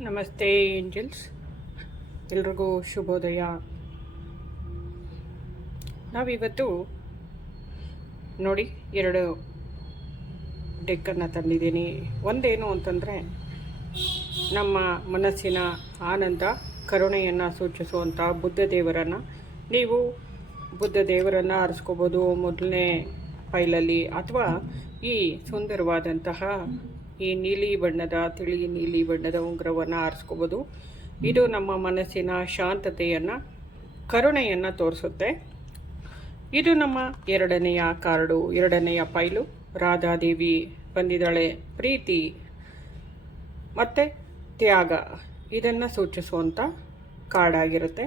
ನಮಸ್ತೆ ಏಂಜಲ್ಸ್, ಎಲ್ರಿಗೂ ಶುಭೋದಯ. ನಾವಿವತ್ತು ನೋಡಿ 2 ಡೆಕ್ಕನ್ನು ತಂದಿದ್ದೀನಿ. ಒಂದೇನು ಅಂತಂದರೆ ನಮ್ಮ ಮನಸ್ಸಿನ ಆನಂದ ಕರುಣೆಯನ್ನು ಸೂಚಿಸುವಂಥ ಬುದ್ಧ ದೇವರನ್ನು ನೀವು ಬುದ್ಧ ದೇವರನ್ನು ಆರಿಸ್ಕೋಬೋದು ಮೊದಲನೇ ಫೈಲಲ್ಲಿ, ಅಥವಾ ಈ ಸುಂದರವಾದಂತಹ ಈ ನೀಲಿ ಬಣ್ಣದ ತಿಳಿ ನೀಲಿ ಬಣ್ಣದ ಉಂಗುರವನ್ನು ಆರಿಸ್ಕೋಬೋದು. ಇದು ನಮ್ಮ ಮನಸ್ಸಿನ ಶಾಂತತೆಯನ್ನು ಕರುಣೆಯನ್ನು ತೋರಿಸುತ್ತೆ. ಇದು ನಮ್ಮ 2ನೆಯ ಕಾರ್ಡು, 2ನೆಯ ಫೈಲು. ರಾಧಾದೇವಿ ಬಂದಿದ್ದಾಳೆ. ಪ್ರೀತಿ ಮತ್ತು ತ್ಯಾಗ ಇದನ್ನು ಸೂಚಿಸುವಂಥ ಕಾರ್ಡ್ ಆಗಿರುತ್ತೆ.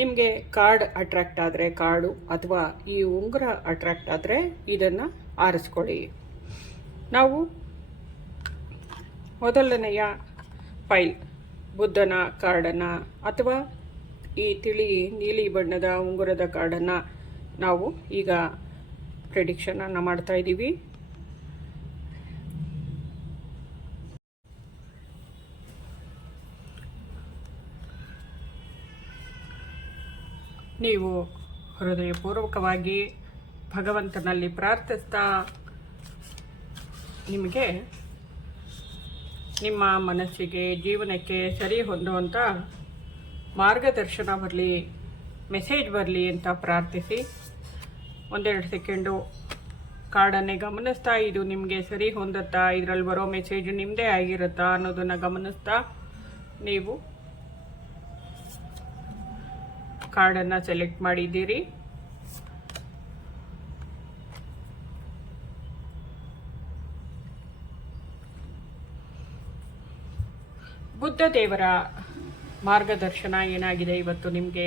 ನಿಮಗೆ ಕಾರ್ಡ್ ಅಟ್ರ್ಯಾಕ್ಟ್ ಆದರೆ ಕಾರ್ಡು ಅಥವಾ ಈ ಉಂಗುರ ಅಟ್ರ್ಯಾಕ್ಟ್ ಆದರೆ ಇದನ್ನು ಆರಿಸ್ಕೊಳ್ಳಿ. ನಾವು ಮೊದಲನೆಯ ಫೈಲ್ ಬುದ್ಧನ ಕಾರ್ಡನ್ನು ಅಥವಾ ಈ ತಿಳಿ ನೀಲಿ ಬಣ್ಣದ ಉಂಗುರದ ಕಾರ್ಡನ್ನು ನಾವು ಈಗ ಪ್ರೆಡಿಕ್ಷನನ್ನು ಮಾಡ್ತಾ ಇದ್ದೀವಿ. ನೀವು ಹೃದಯಪೂರ್ವಕವಾಗಿ ಭಗವಂತನಲ್ಲಿ ಪ್ರಾರ್ಥಿಸ್ತಾ ನಿಮಗೆ ನಿಮ್ಮ ಮನಸ್ಸಿಗೆ ಜೀವನಕ್ಕೆ ಸರಿ ಹೊಂದುವಂಥ ಮಾರ್ಗದರ್ಶನ ಬರಲಿ, ಮೆಸೇಜ್ ಬರಲಿ ಅಂತ ಪ್ರಾರ್ಥಿಸಿ 1-2 ಸೆಕೆಂಡು ಕಾರ್ಡನ್ನೇ ಗಮನಿಸ್ತಾ ಇದು ನಿಮಗೆ ಸರಿ ಹೊಂದುತ್ತಾ, ಇದರಲ್ಲಿ ಬರೋ ಮೆಸೇಜ್ ನಿಮ್ಮದೇ ಆಗಿರುತ್ತಾ ಅನ್ನೋದನ್ನು ಗಮನಿಸ್ತಾ ನೀವು ಕಾರ್ಡನ್ನು ಸೆಲೆಕ್ಟ್ ಮಾಡಿದ್ದೀರಿ. ಬುದ್ಧ ದೇವರ ಮಾರ್ಗದರ್ಶನ ಏನಾಗಿದೆ ಇವತ್ತು ನಿಮಗೆ?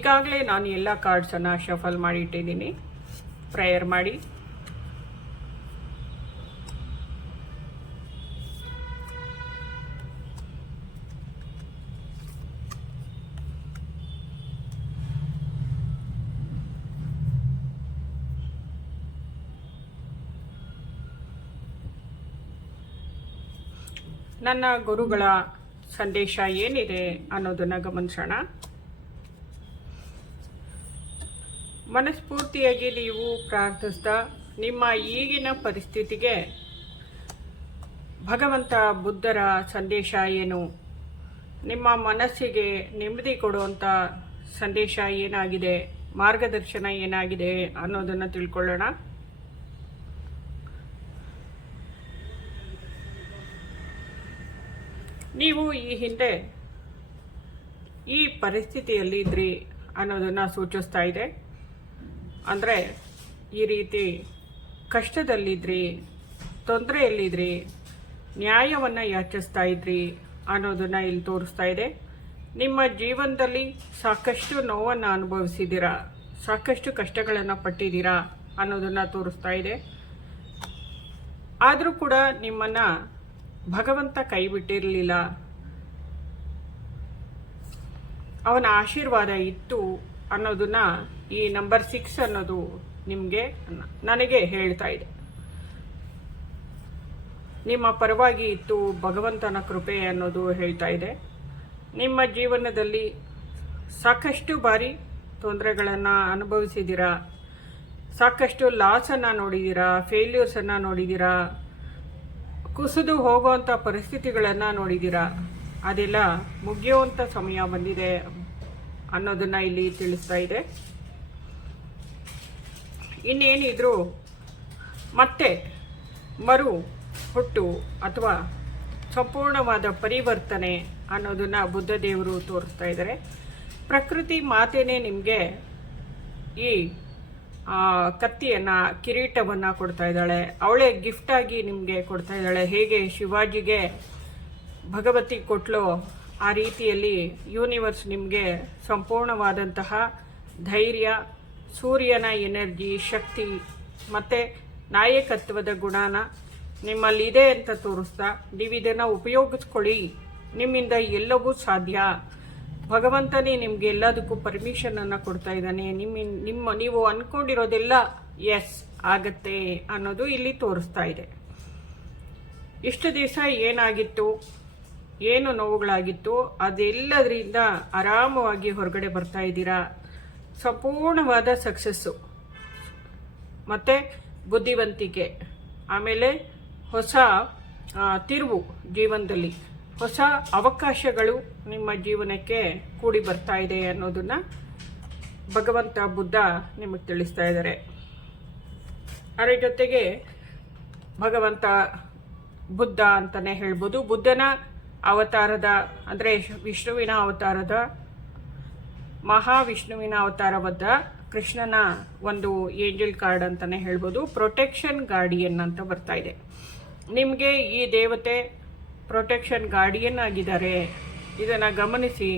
ಈಗಾಗಲೇ ನಾನು ಎಲ್ಲ ಕಾರ್ಡ್ಸನ್ನು ಶಫಲ್ ಮಾಡಿ ಇಟ್ಟಿದ್ದೀನಿ. ಪ್ರೇಯರ್ ಮಾಡಿ. ನನ್ನ ಗುರುಗಳ ಸಂದೇಶ ಏನಿದೆ ಅನ್ನೋದನ್ನು ಗಮನಿಸೋಣ. ಮನಸ್ಫೂರ್ತಿಯಾಗಿ ನೀವು ಪ್ರಾರ್ಥಿಸ್ತಾ ನಿಮ್ಮ ಈಗಿನ ಪರಿಸ್ಥಿತಿಗೆ ಭಗವಂತ ಬುದ್ಧರ ಸಂದೇಶ ಏನು, ನಿಮ್ಮ ಮನಸ್ಸಿಗೆ ನೆಮ್ಮದಿ ಕೊಡುವಂಥ ಸಂದೇಶ ಏನಾಗಿದೆ, ಮಾರ್ಗದರ್ಶನ ಏನಾಗಿದೆ ಅನ್ನೋದನ್ನು ತಿಳ್ಕೊಳ್ಳೋಣ. ನೀವು ಈ ಹಿಂದೆ ಈ ಪರಿಸ್ಥಿತಿಯಲ್ಲಿ ಇದ್ರಿ ಅನ್ನೋದನ್ನು ಸೂಚಿಸ್ತಾ ಇದೆ. ಅಂದರೆ ಈ ರೀತಿ ಕಷ್ಟದಲ್ಲಿದ್ರಿ, ತೊಂದರೆಯಲ್ಲಿದ್ರಿ, ನ್ಯಾಯವನ್ನು ಯಾಚಿಸ್ತಾ ಇದ್ರಿ ಅನ್ನೋದನ್ನು ಇಲ್ಲಿ ತೋರಿಸ್ತಾ ಇದೆ. ನಿಮ್ಮ ಜೀವನದಲ್ಲಿ ಸಾಕಷ್ಟು ನೋವನ್ನು ಅನುಭವಿಸಿದ್ದೀರಾ, ಸಾಕಷ್ಟು ಕಷ್ಟಗಳನ್ನು ಪಟ್ಟಿದ್ದೀರಾ ಅನ್ನೋದನ್ನು ತೋರಿಸ್ತಾ ಇದೆ. ಆದರೂ ಕೂಡ ನಿಮ್ಮನ್ನು ಭಗವಂತ ಕೈ ಬಿಟ್ಟಿರಲಿಲ್ಲ, ಅವನ ಆಶೀರ್ವಾದ ಇತ್ತು ಅನ್ನೋದನ್ನ ಈ ನಂಬರ್ 6 ಅನ್ನೋದು ನನಗೆ ಹೇಳ್ತಾ ಇದೆ. ನಿಮ್ಮ ಪರವಾಗಿ ಇತ್ತು ಭಗವಂತನ ಕೃಪೆ ಅನ್ನೋದು ಹೇಳ್ತಾ ಇದೆ. ನಿಮ್ಮ ಜೀವನದಲ್ಲಿ ಸಾಕಷ್ಟು ಬಾರಿ ತೊಂದರೆಗಳನ್ನು ಅನುಭವಿಸಿದ್ದೀರಾ, ಸಾಕಷ್ಟು ಲಾಸನ್ನು ನೋಡಿದ್ದೀರಾ, ಫೇಲ್ಯೂರ್ಸನ್ನು ನೋಡಿದ್ದೀರಾ, ಕುಸಿದು ಹೋಗುವಂಥ ಪರಿಸ್ಥಿತಿಗಳನ್ನು ನೋಡಿದ್ದೀರಾ. ಅದೆಲ್ಲ ಮುಗಿಯುವಂಥ ಸಮಯ ಬಂದಿದೆ ಅನ್ನೋದನ್ನು ಇಲ್ಲಿ ತಿಳಿಸ್ತಾ ಇದೆ. ಇನ್ನೇನಿದ್ರು ಮತ್ತೆ ಮರು ಹುಟ್ಟು ಅಥವಾ ಸಂಪೂರ್ಣವಾದ ಪರಿವರ್ತನೆ ಅನ್ನೋದನ್ನು ಬುದ್ಧ ದೇವರು ತೋರಿಸ್ತಾ ಇದ್ದಾರೆ. ಪ್ರಕೃತಿ ಮಾತೇನೆ ನಿಮಗೆ ಈ ಕತ್ತಿಯನ್ನು, ಕಿರೀಟವನ್ನು ಕೊಡ್ತಾ ಇದ್ದಾಳೆ. ಅವಳೇ ಗಿಫ್ಟಾಗಿ ನಿಮಗೆ ಕೊಡ್ತಾ ಇದ್ದಾಳೆ. ಹೇಗೆ ಶಿವಾಜಿಗೆ ಭಗವತಿ ಕೊಟ್ಲೋ ಆ ರೀತಿಯಲ್ಲಿ ಯೂನಿವರ್ಸ್ ನಿಮಗೆ ಸಂಪೂರ್ಣವಾದಂತಹ ಧೈರ್ಯ, ಸೂರ್ಯನ ಎನರ್ಜಿ, ಶಕ್ತಿ ಮತ್ತು ನಾಯಕತ್ವದ ಗುಣನ ನಿಮ್ಮಲ್ಲಿದೆ ಅಂತ ತೋರಿಸ್ತಾ ನೀವು ಇದನ್ನು ಉಪಯೋಗಿಸ್ಕೊಳ್ಳಿ, ನಿಮ್ಮಿಂದ ಎಲ್ಲವೂ ಸಾಧ್ಯ, ಭಗವಂತನೇ ನಿಮಗೆ ಎಲ್ಲದಕ್ಕೂ ಪರ್ಮಿಷನನ್ನು ಕೊಡ್ತಾ ಇದ್ದಾನೆ, ನೀವು ಅಂದ್ಕೊಂಡಿರೋದೆಲ್ಲ ಎಸ್ ಆಗತ್ತೆ ಅನ್ನೋದು ಇಲ್ಲಿ ತೋರಿಸ್ತಾ ಇದೆ. ಇಷ್ಟು ದಿವಸ ಏನಾಗಿತ್ತು, ಏನು ನೋವುಗಳಾಗಿತ್ತು, ಅದೆಲ್ಲದರಿಂದ ಆರಾಮವಾಗಿ ಹೊರಗಡೆ ಬರ್ತಾ ಇದ್ದೀರಾ. ಸಂಪೂರ್ಣವಾದ ಸಕ್ಸಸ್ಸು ಮತ್ತು ಬುದ್ಧಿವಂತಿಕೆ, ಆಮೇಲೆ ಹೊಸ ತಿರುವು ಜೀವನದಲ್ಲಿ, ಹೊಸ ಅವಕಾಶಗಳು ನಿಮ್ಮ ಜೀವನಕ್ಕೆ ಕೂಡಿ ಬರ್ತಾ ಇದೆ ಅನ್ನೋದನ್ನು ಭಗವಂತ ಬುದ್ಧ ನಿಮಗೆ ತಿಳಿಸ್ತಾ ಇದ್ದಾರೆ. ಅದರ ಜೊತೆಗೆ ಭಗವಂತ ಬುದ್ಧ ಅಂತಲೇ ಹೇಳ್ಬೋದು. ಬುದ್ಧನ ಅವತಾರದ ಅಂದರೆ ವಿಷ್ಣುವಿನ ಅವತಾರದ, ಮಹಾವಿಷ್ಣುವಿನ ಅವತಾರವಾದ ಕೃಷ್ಣನ ಒಂದು ಏಂಜಲ್ ಕಾರ್ಡ್ ಅಂತಲೇ ಹೇಳ್ಬೋದು. ಪ್ರೊಟೆಕ್ಷನ್ ಗಾರ್ಡಿಯನ್ ಅಂತ ಬರ್ತಾ ಇದೆ. ನಿಮಗೆ ಈ ದೇವತೆ ಪ್ರೊಟೆಕ್ಷನ್ ಗಾರ್ಡಿಯನ್ ಆಗಿದ್ದಾರೆ. ಇದನ್ನು ಗಮನಿಸಿ.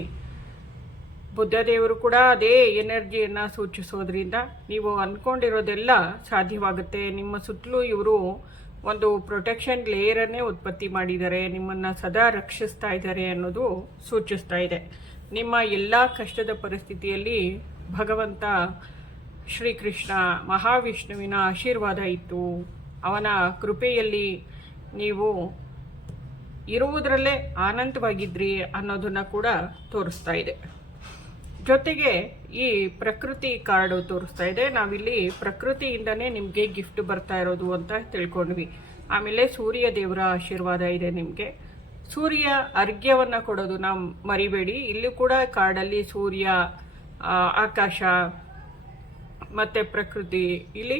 ಬುದ್ಧ ದೇವರು ಕೂಡ ಅದೇ ಎನರ್ಜಿಯನ್ನು ಸೂಚಿಸೋದ್ರಿಂದ ನೀವು ಅಂದ್ಕೊಂಡಿರೋದೆಲ್ಲ ಸಾಧ್ಯವಾಗುತ್ತೆ. ನಿಮ್ಮ ಸುತ್ತಲೂ ಇವರು ಒಂದು ಪ್ರೊಟೆಕ್ಷನ್ ಲೇಯರನ್ನೇ ಉತ್ಪತ್ತಿ ಮಾಡಿದ್ದಾರೆ, ನಿಮ್ಮನ್ನು ಸದಾ ರಕ್ಷಿಸ್ತಾ ಇದ್ದಾರೆ ಅನ್ನೋದು ಸೂಚಿಸ್ತಾ ಇದೆ. ನಿಮ್ಮ ಎಲ್ಲ ಕಷ್ಟದ ಪರಿಸ್ಥಿತಿಯಲ್ಲಿ ಭಗವಂತ ಶ್ರೀಕೃಷ್ಣ ಮಹಾವಿಷ್ಣುವಿನ ಆಶೀರ್ವಾದ ಇತ್ತು. ಅವನ ಕೃಪೆಯಲ್ಲಿ ನೀವು ಇರುವುದರಲ್ಲೇ ಆನಂದವಾಗಿದ್ರಿ ಅನ್ನೋದನ್ನು ಕೂಡ ತೋರಿಸ್ತಾ ಇದೆ. ಜೊತೆಗೆ ಈ ಪ್ರಕೃತಿ ಕಾರ್ಡು ತೋರಿಸ್ತಾ ಇದೆ. ನಾವಿಲ್ಲಿ ಪ್ರಕೃತಿಯಿಂದನೇ ನಿಮಗೆ ಗಿಫ್ಟ್ ಬರ್ತಾ ಇರೋದು ಅಂತ ತಿಳ್ಕೊಂಡ್ವಿ. ಆಮೇಲೆ ಸೂರ್ಯ ದೇವರ ಆಶೀರ್ವಾದ ಇದೆ ನಿಮಗೆ. ಸೂರ್ಯ ಅರ್ಘ್ಯವನ್ನು ಕೊಡೋದನ್ನ ಮರಿಬೇಡಿ. ಇಲ್ಲೂ ಕೂಡ ಕಾರ್ಡಲ್ಲಿ ಸೂರ್ಯ, ಆಕಾಶ ಮತ್ತು ಪ್ರಕೃತಿ, ಇಲ್ಲಿ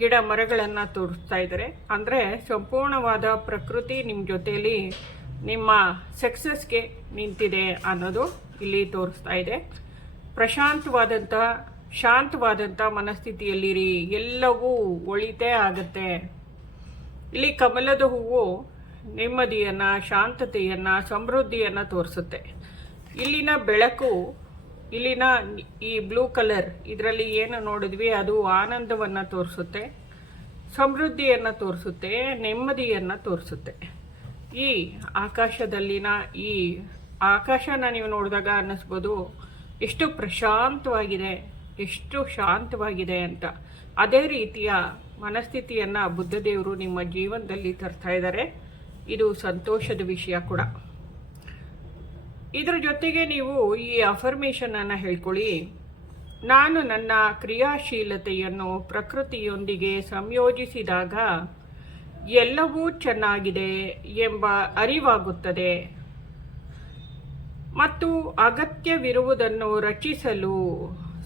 ಗಿಡ ಮರಗಳನ್ನು ತೋರಿಸ್ತಾ ಇದ್ದಾರೆ. ಅಂದರೆ ಸಂಪೂರ್ಣವಾದ ಪ್ರಕೃತಿ ನಿಮ್ಮ ಜೊತೆಯಲ್ಲಿ ನಿಮ್ಮ ಸಕ್ಸಸ್ಗೆ ನಿಂತಿದೆ ಅನ್ನೋದು ಇಲ್ಲಿ ತೋರಿಸ್ತಾ ಇದೆ. ಪ್ರಶಾಂತವಾದಂಥ ಶಾಂತವಾದಂಥ ಮನಸ್ಥಿತಿಯಲ್ಲಿರಿ, ಎಲ್ಲವೂ ಒಳಿತೇ ಆಗುತ್ತೆ. ಇಲ್ಲಿ ಕಮಲದ ಹೂವು ನೆಮ್ಮದಿಯನ್ನು, ಶಾಂತತೆಯನ್ನು, ಸಮೃದ್ಧಿಯನ್ನು ತೋರಿಸುತ್ತೆ. ಇಲ್ಲಿನ ಬೆಳಕು, ಇಲ್ಲಿನ ಈ ಬ್ಲೂ ಕಲರ್, ಇದರಲ್ಲಿ ಏನು ನೋಡಿದ್ವಿ ಅದು ಆನಂದವನ್ನು ತೋರಿಸುತ್ತೆ, ಸಮೃದ್ಧಿಯನ್ನು ತೋರಿಸುತ್ತೆ, ನೆಮ್ಮದಿಯನ್ನು ತೋರಿಸುತ್ತೆ. ಈ ಆಕಾಶದಲ್ಲಿನ ಈ ಆಕಾಶನ ನೀವು ನೋಡಿದಾಗ ಅನ್ನಿಸ್ಬೋದು ಎಷ್ಟು ಪ್ರಶಾಂತವಾಗಿದೆ, ಎಷ್ಟು ಶಾಂತವಾಗಿದೆ ಅಂತ. ಅದೇ ರೀತಿಯ ಮನಸ್ಥಿತಿಯನ್ನು ಬುದ್ಧದೇವರು ನಿಮ್ಮ ಜೀವನದಲ್ಲಿ ತರ್ತಾ ಇದ್ದಾರೆ. ಇದು ಸಂತೋಷದ ವಿಷಯ ಕೂಡ. ಇದರ ಜೊತೆಗೆ ನೀವು ಈ ಅಫರ್ಮೇಷನನ್ನು ಹೇಳ್ಕೊಳ್ಳಿ. ನಾನು ನನ್ನ ಕ್ರಿಯಾಶೀಲತೆಯನ್ನು ಪ್ರಕೃತಿಯೊಂದಿಗೆ ಸಂಯೋಜಿಸಿದಾಗ ಎಲ್ಲವೂ ಚೆನ್ನಾಗಿದೆ ಎಂಬ ಅರಿವಾಗುತ್ತದೆ ಮತ್ತು ಅಗತ್ಯವಿರುವುದನ್ನು ರಚಿಸಲು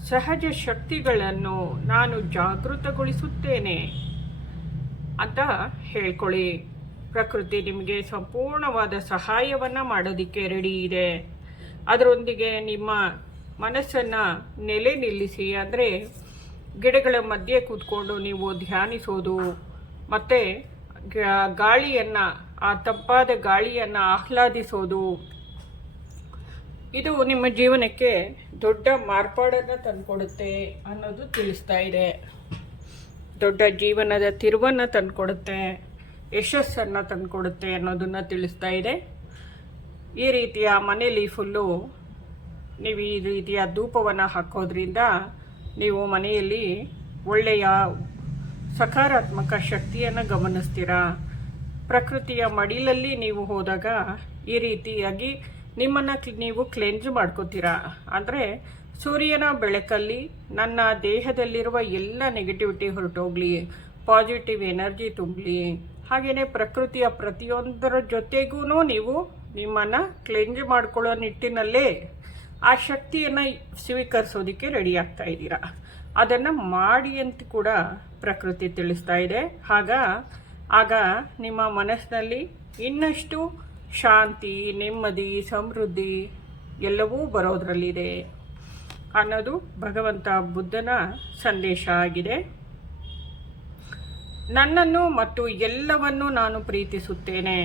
ಸಹಜ ಶಕ್ತಿಗಳನ್ನು ನಾನು ಜಾಗೃತಗೊಳಿಸುತ್ತೇನೆ ಅಂತ ಹೇಳ್ಕೊಳ್ಳಿ. ಪ್ರಕೃತಿ ನಿಮಗೆ ಸಂಪೂರ್ಣವಾದ ಸಹಾಯವನ್ನು ಮಾಡೋದಕ್ಕೆ ರೆಡಿ ಇದೆ. ಅದರೊಂದಿಗೆ ನಿಮ್ಮ ಮನಸ್ಸನ್ನು ನೆಲೆ ನಿಲ್ಲಿಸಿ, ಅಂದರೆ ಗಿಡಗಳ ಮಧ್ಯೆ ಕೂತ್ಕೊಂಡು ನೀವು ಧ್ಯಾನಿಸೋದು ಮತ್ತು ಗಾಳಿಯನ್ನು, ಆ ತಂಪಾದ ಗಾಳಿಯನ್ನು ಆಹ್ಲಾದಿಸೋದು, ಇದು ನಿಮ್ಮ ಜೀವನಕ್ಕೆ ದೊಡ್ಡ ಮಾರ್ಪಾಡನ್ನು ತಂದುಕೊಡುತ್ತೆ ಅನ್ನೋದು ತಿಳಿಸ್ತಾ ಇದೆ. ದೊಡ್ಡ ಜೀವನದ ತಿರುವನ್ನು ತಂದುಕೊಡುತ್ತೆ, ಯಶಸ್ಸನ್ನು ತಂದುಕೊಡುತ್ತೆ ಅನ್ನೋದನ್ನು ತಿಳಿಸ್ತಾ ಇದೆ. ಈ ರೀತಿಯ ಮನೆಯಲ್ಲಿ ಫುಲ್ಲು ನೀವು ಈ ರೀತಿಯ ಧೂಪವನ್ನು ಹಾಕೋದ್ರಿಂದ ನೀವು ಮನೆಯಲ್ಲಿ ಒಳ್ಳೆಯ ಸಕಾರಾತ್ಮಕ ಶಕ್ತಿಯನ್ನು ಗಮನಿಸ್ತೀರಾ. ಪ್ರಕೃತಿಯ ಮಡಿಲಲ್ಲಿ ನೀವು ಹೋದಾಗ ಈ ರೀತಿಯಾಗಿ ನಿಮ್ಮನ್ನು ನೀವು ಕ್ಲೆನ್ಸ್ ಮಾಡ್ಕೋತೀರಾ. ಅಂದರೆ ಸೂರ್ಯನ ಬೆಳಕಲ್ಲಿ ನನ್ನ ದೇಹದಲ್ಲಿರುವ ಎಲ್ಲ ನೆಗೆಟಿವಿಟಿ ಹೊರಟೋಗ್ಲಿ, ಪಾಸಿಟಿವ್ ಎನರ್ಜಿ ತುಂಬಲಿ. ಹಾಗೆಯೇ ಪ್ರಕೃತಿಯ ಪ್ರತಿಯೊಂದರ ಜೊತೆಗೂ ನೀವು ನಿಮ್ಮನ್ನು ಕ್ಲೆನ್ಸ್ ಮಾಡ್ಕೊಳ್ಳೋ ನಿಟ್ಟಿನಲ್ಲೇ ಆ ಶಕ್ತಿಯನ್ನು ಸ್ವೀಕರಿಸೋದಕ್ಕೆ ರೆಡಿ ಆಗ್ತಾ ಇದ್ದೀರಾ. ಅದನ್ನು ಮಾಡಿ ಅಂತ ಕೂಡ ಪ್ರಕೃತಿ ತಿಳಿಸ್ತಾ ಇದೆ. ಆಗ ನಿಮ್ಮ ಮನಸ್ಸಿನಲ್ಲಿ ಇನ್ನಷ್ಟು ಶಾಂತಿ, ನೆಮ್ಮದಿ, ಸಮೃದ್ಧಿ ಎಲ್ಲವೂ ಬರೋದರಲ್ಲಿದೆ ಅನ್ನೋದು ಭಗವಂತ ಬುದ್ಧನ ಸಂದೇಶ ಆಗಿದೆ. ನನ್ನನ್ನು ಮತ್ತು ಎಲ್ಲವನ್ನು ನಾನು ಪ್ರೀತಿಸುತ್ತೇನೆ.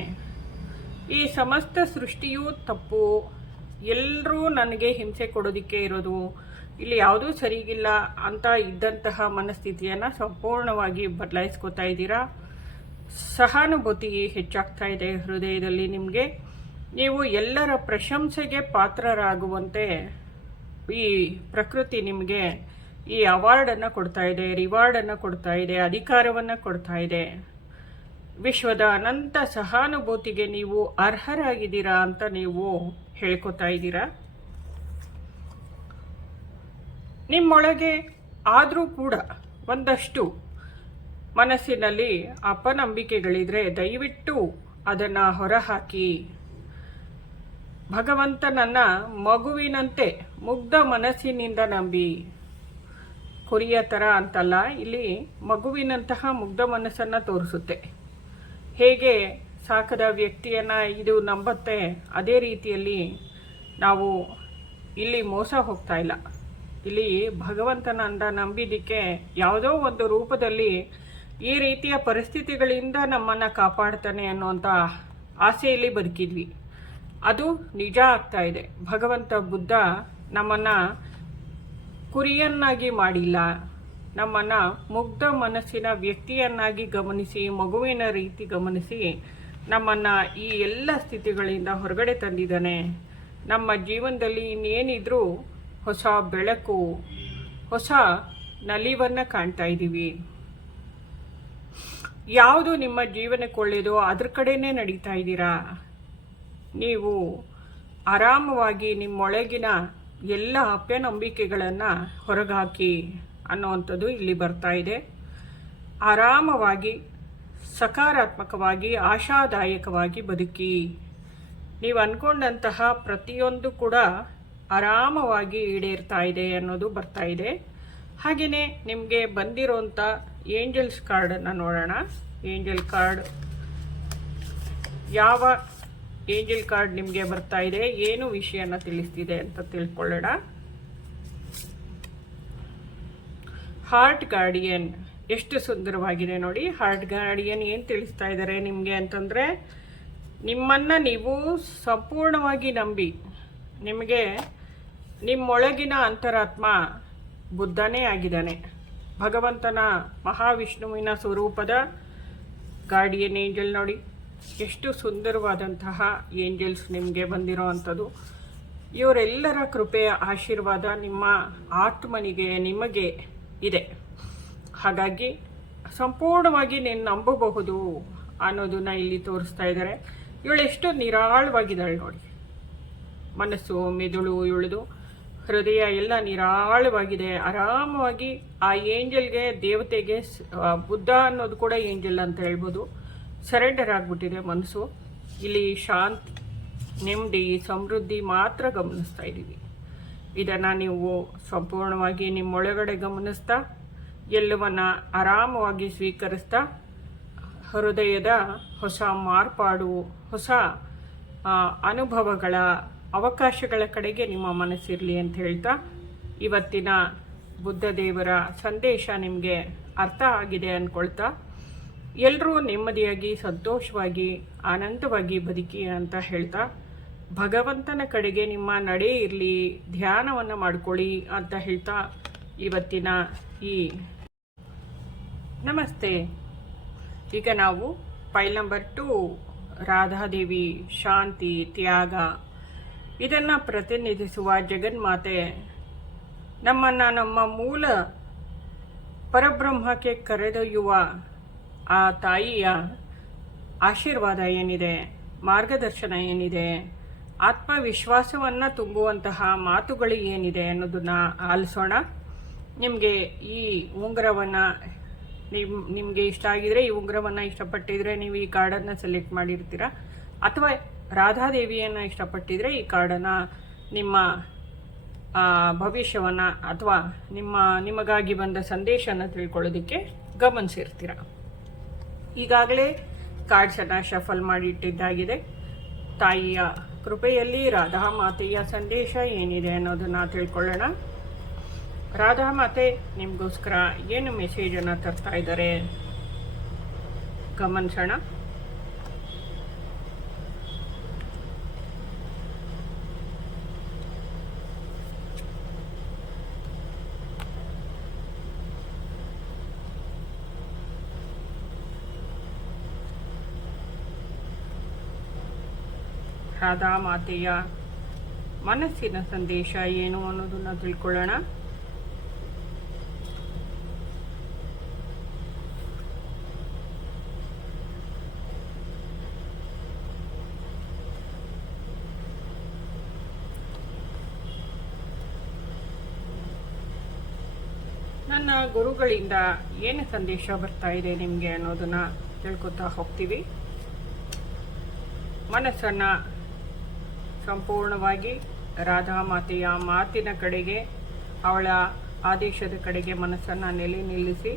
ಈ ಸಮಸ್ತ ಸೃಷ್ಟಿಯೂ ತಪ್ಪು, ಎಲ್ಲರೂ ನನಗೆ ಹಿಂಸೆ ಕೊಡೋದಕ್ಕೆ ಇರೋದು, ಇಲ್ಲಿ ಯಾವುದೂ ಸರಿಗಿಲ್ಲ ಅಂತ ಇದ್ದಂತಹ ಮನಸ್ಥಿತಿಯನ್ನು ಸಂಪೂರ್ಣವಾಗಿ ಬದಲಾಯಿಸ್ಕೋತಾ ಇದ್ದೀರಾ. ಸಹಾನುಭೂತಿ ಹೆಚ್ಚಾಗ್ತಾ ಇದೆ ಹೃದಯದಲ್ಲಿ ನಿಮಗೆ. ನೀವು ಎಲ್ಲರ ಪ್ರಶಂಸೆಗೆ ಪಾತ್ರರಾಗುವಂತೆ ಈ ಪ್ರಕೃತಿ ನಿಮಗೆ ಈ ಅವಾರ್ಡನ್ನು ಕೊಡ್ತಾ ಇದೆ, ರಿವಾರ್ಡನ್ನು ಕೊಡ್ತಾ ಇದೆ, ಅಧಿಕಾರವನ್ನು ಕೊಡ್ತಾ ಇದೆ. ವಿಶ್ವದ ಅನಂತ ಸಹಾನುಭೂತಿಗೆ ನೀವು ಅರ್ಹರಾಗಿದ್ದೀರಾ ಅಂತ ನೀವು ಹೇಳ್ಕೊತಾ ಇದ್ದೀರಾ. ನಿಮ್ಮೊಳಗೆ ಆದರೂ ಕೂಡ ಒಂದಷ್ಟು ಮನಸ್ಸಿನಲ್ಲಿ ಅಪನಂಬಿಕೆಗಳಿದ್ರೆ ದಯವಿಟ್ಟು ಅದನ್ನು ಹೊರಹಾಕಿ. ಭಗವಂತನನ್ನ ಮಗುವಿನಂತೆ ಮುಗ್ಧ ಮನಸ್ಸಿನಿಂದ ನಂಬಿ. ಕುರಿಯ ಥರ ಅಂತಲ್ಲ, ಇಲ್ಲಿ ಮಗುವಿನಂತಹ ಮುಗ್ಧ ಮನಸ್ಸನ್ನು ತೋರಿಸುತ್ತೆ. ಹೇಗೆ ಸಾಕದ ವ್ಯಕ್ತಿಯನ್ನು ಇದು ನಂಬುತ್ತೆ, ಅದೇ ರೀತಿಯಲ್ಲಿ ನಾವು ಇಲ್ಲಿ ಮೋಸ ಹೋಗ್ತಾ ಇಲ್ಲ. ಇಲ್ಲಿ ಭಗವಂತನಂದ ನಂಬಿದ್ದಕ್ಕೆ ಯಾವುದೋ ಒಂದು ರೂಪದಲ್ಲಿ ಈ ರೀತಿಯ ಪರಿಸ್ಥಿತಿಗಳಿಂದ ನಮ್ಮನ್ನು ಕಾಪಾಡ್ತಾನೆ ಅನ್ನುವಂಥ ಆಸೆಯಲ್ಲಿ ಬದುಕಿದ್ವಿ. ಅದು ನಿಜ ಆಗ್ತಾ ಇದೆ. ಭಗವಂತ ಬುದ್ಧ ನಮ್ಮನ್ನು ಕುರಿಯನ್ನಾಗಿ ಮಾಡಿಲ್ಲ, ನಮ್ಮನ್ನು ಮುಗ್ಧ ಮನಸ್ಸಿನ ವ್ಯಕ್ತಿಯನ್ನಾಗಿ ಗಮನಿಸಿ, ಮಗುವಿನ ರೀತಿ ಗಮನಿಸಿ ನಮ್ಮನ್ನು ಈ ಎಲ್ಲ ಸ್ಥಿತಿಗಳಿಂದ ಹೊರಗಡೆ ತಂದಿದ್ದಾನೆ. ನಮ್ಮ ಜೀವನದಲ್ಲಿ ಇನ್ನೇನಿದ್ರೂ ಹೊಸ ಬೆಳಕು, ಹೊಸ ನಲಿವನ್ನು ಕಾಣ್ತಾ ಇದ್ದೀವಿ. ಯಾವುದು ನಿಮ್ಮ ಜೀವನಕ್ಕೆ ಒಳ್ಳೆಯದೋ ಅದ್ರ ಕಡೆನೇ ನಡೀತಾ ಇದ್ದೀರಾ. ನೀವು ಆರಾಮವಾಗಿ ನಿಮ್ಮೊಳಗಿನ ಎಲ್ಲ ಅಪನಂಬಿಕೆಗಳನ್ನು ಹೊರಗಾಕಿ ಅನ್ನುವಂಥದ್ದು ಇಲ್ಲಿ ಬರ್ತಾ ಇದೆ. ಆರಾಮವಾಗಿ, ಸಕಾರಾತ್ಮಕವಾಗಿ, ಆಶಾದಾಯಕವಾಗಿ ಬದುಕಿ. ನೀವು ಅಂದ್ಕೊಂಡಂತಹ ಪ್ರತಿಯೊಂದು ಕೂಡ ಆರಾಮವಾಗಿ ಈಡೇರ್ತಾ ಇದೆ ಅನ್ನೋದು ಬರ್ತಾ ಇದೆ. ಹಾಗೆಯೇ ನಿಮಗೆ ಬಂದಿರೋಂಥ ಏಂಜಲ್ಸ್ ಕಾರ್ಡನ್ನು ನೋಡೋಣ. ಏಂಜಲ್ ಕಾರ್ಡ್, ಯಾವ ಏಂಜಲ್ ಕಾರ್ಡ್ ನಿಮಗೆ ಬರ್ತಾ ಇದೆ, ಏನು ವಿಷಯನ ತಿಳಿಸ್ತಿದೆ ಅಂತ ತಿಳ್ಕೊಳ್ಳೋಣ. ಹಾರ್ಟ್ ಗಾರ್ಡಿಯನ್ ಎಷ್ಟು ಸುಂದರವಾಗಿದೆ ನೋಡಿ. ಹಾರ್ಟ್ ಗಾರ್ಡಿಯನ್ ಏನು ತಿಳಿಸ್ತಾ ಇದ್ದಾರೆ ನಿಮಗೆ ಅಂತಂದರೆ, ನಿಮ್ಮನ್ನು ನೀವು ಸಂಪೂರ್ಣವಾಗಿ ನಂಬಿ, ನಿಮಗೆ ನಿಮ್ಮೊಳಗಿನ ಅಂತರಾತ್ಮ ಬುದ್ಧನೇ ಆಗಿದ್ದಾನೆ. ಭಗವಂತನ ಮಹಾವಿಷ್ಣುವಿನ ಸ್ವರೂಪದ ಗಾರ್ಡಿಯನ್ ಏಂಜಲ್ ನೋಡಿ, ಎಷ್ಟು ಸುಂದರವಾದಂತಹ ಏಂಜಲ್ಸ್ ನಿಮಗೆ ಬಂದಿರೋ ಅಂಥದ್ದು. ಇವರೆಲ್ಲರ ಕೃಪೆಯ ಆಶೀರ್ವಾದ ನಿಮ್ಮ ಆತ್ಮನಿಗೆ, ನಿಮಗೆ ಇದೆ. ಹಾಗಾಗಿ ಸಂಪೂರ್ಣವಾಗಿ ನೀನು ನಂಬಬಹುದು ಅನ್ನೋದನ್ನ ಇಲ್ಲಿ ತೋರಿಸ್ತಾ ಇದ್ದಾರೆ. ಇವಳೆಷ್ಟು ನಿರಾಳವಾಗಿದ್ದಾಳೆ ನೋಡಿ. ಮನಸ್ಸು, ಮೆದುಳು, ಇವಳದು ಹೃದಯ ಎಲ್ಲ ನಿರಾಳವಾಗಿದೆ. ಆರಾಮವಾಗಿ ಆ ಏಂಜಲ್ಗೆ, ದೇವತೆಗೆ, ಬುದ್ಧ ಅನ್ನೋದು ಕೂಡ ಏಂಜಲ್ ಅಂತ ಹೇಳ್ಬೋದು, ಸರೆಂಡರ್ ಆಗಿಬಿಟ್ಟಿದೆ ಮನಸ್ಸು. ಇಲ್ಲಿ ಶಾಂತಿ, ನೆಮ್ಮದಿ, ಸಮೃದ್ಧಿ ಮಾತ್ರ ಗಮನಿಸ್ತಾ ಇದ್ದೀವಿ. ಇದನ್ನು ನೀವು ಸಂಪೂರ್ಣವಾಗಿ ನಿಮ್ಮೊಳಗಡೆ ಗಮನಿಸ್ತಾ, ಎಲ್ಲವನ್ನ ಆರಾಮವಾಗಿ ಸ್ವೀಕರಿಸ್ತಾ, ಹೃದಯದ ಹೊಸ ಮಾರ್ಪಾಡು, ಹೊಸ ಅನುಭವಗಳ, ಅವಕಾಶಗಳ ಕಡೆಗೆ ನಿಮ್ಮ ಮನಸ್ಸಿರಲಿ ಅಂತ ಹೇಳ್ತಾ, ಇವತ್ತಿನ ಬುದ್ಧ ದೇವರ ಸಂದೇಶ ನಿಮಗೆ ಅರ್ಥ ಆಗಿದೆ ಅಂದ್ಕೊಳ್ತಾ, ಎಲ್ಲರೂ ನೆಮ್ಮದಿಯಾಗಿ, ಸಂತೋಷವಾಗಿ, ಆನಂದವಾಗಿ ಬದುಕಿ ಅಂತ ಹೇಳ್ತಾ, ಭಗವಂತನ ಕಡೆಗೆ ನಿಮ್ಮ ನಡೆ ಇರಲಿ, ಧ್ಯಾನವನ್ನು ಮಾಡ್ಕೊಳ್ಳಿ ಅಂತ ಹೇಳ್ತಾ, ಇವತ್ತಿನ ಈ ನಮಸ್ತೆ. ಈಗ ನಾವು ಫೈಲ್ ನಂಬರ್ 2 ರಾಧಾದೇವಿ, ಶಾಂತಿ, ತ್ಯಾಗ ಇದನ್ನು ಪ್ರತಿನಿಧಿಸುವ ಜಗನ್ಮಾತೆ ನಮ್ಮನ್ನು ನಮ್ಮ ಮೂಲ ಪರಬ್ರಹ್ಮಕ್ಕೆ ಕರೆದೊಯ್ಯುವ ಆ ತಾಯಿಯ ಆಶೀರ್ವಾದ ಏನಿದೆ, ಮಾರ್ಗದರ್ಶನ ಏನಿದೆ, ಆತ್ಮವಿಶ್ವಾಸವನ್ನು ತುಂಬುವಂತಹ ಮಾತುಗಳು ಏನಿದೆ ಅನ್ನೋದನ್ನು ಆಲಿಸೋಣ. ನಿಮಗೆ ಈ ಉಂಗುರವನ್ನು ನಿಮಗೆ ಇಷ್ಟ ಆಗಿದರೆ, ಈ ಉಂಗುರವನ್ನು ಇಷ್ಟಪಟ್ಟಿದ್ರೆ ನೀವು ಈ ಕಾರ್ಡನ್ನು ಸೆಲೆಕ್ಟ್ ಮಾಡಿರ್ತೀರ. ಅಥವಾ ರಾಧಾದೇವಿಯನ್ನು ಇಷ್ಟಪಟ್ಟಿದ್ರೆ ಈ ಕಾರ್ಡನ್ನು ನಿಮ್ಮ ಭವಿಷ್ಯವನ್ನು ಅಥವಾ ನಿಮಗಾಗಿ ಬಂದ ಸಂದೇಶನ ತಿಳ್ಕೊಳ್ಳೋದಕ್ಕೆ ಗಮನಿಸಿರ್ತೀರ. ಈಗಾಗಲೇ ಕಾರ್ಡ್ಸನ್ನು ಶಫಲ್ ಮಾಡಿಟ್ಟಿದ್ದಾಗಿದೆ. ತಾಯಿಯ ಕೃಪೆಯಲ್ಲಿ ರಾಧಾ ಮಾತೆಯ ಸಂದೇಶ ಏನಿದೆ ಅನ್ನೋದನ್ನು ತಿಳ್ಕೊಳ್ಳೋಣ. ರಾಧಾ ಮಾತೆ ನಿಮಗೋಸ್ಕರ ಏನು ಮೆಸೇಜನ್ನು ತರ್ತಾ ಇದ್ದಾರೆ ಗಮನಿಸೋಣ. ರಾಧಾ ಮಾತೆಯ ಮನಸ್ಸಿನ ಸಂದೇಶ ಏನು ಅನ್ನೋದನ್ನು ತಿಳ್ಕೊಳ್ಳೋಣ. ನನ್ನ ಗುರುಗಳಿಂದ ಏನು ಸಂದೇಶ ಬರ್ತಾ ಇದೆ ನಿಮಗೆ ಅನ್ನೋದನ್ನ ತಿಳ್ಕೊತಾ ಹೋಗ್ತೀವಿ. ಮನಸ್ಸನ್ನು ಸಂಪೂರ್ಣವಾಗಿ ರಾಧಾ ಮಾತೆಯ ಮಾತಿನ ಕಡೆಗೆ, ಅವಳ ಆದೇಶದ ಕಡೆಗೆ ಮನಸ್ಸನ್ನು ನಿಲ್ಲಿಸಿ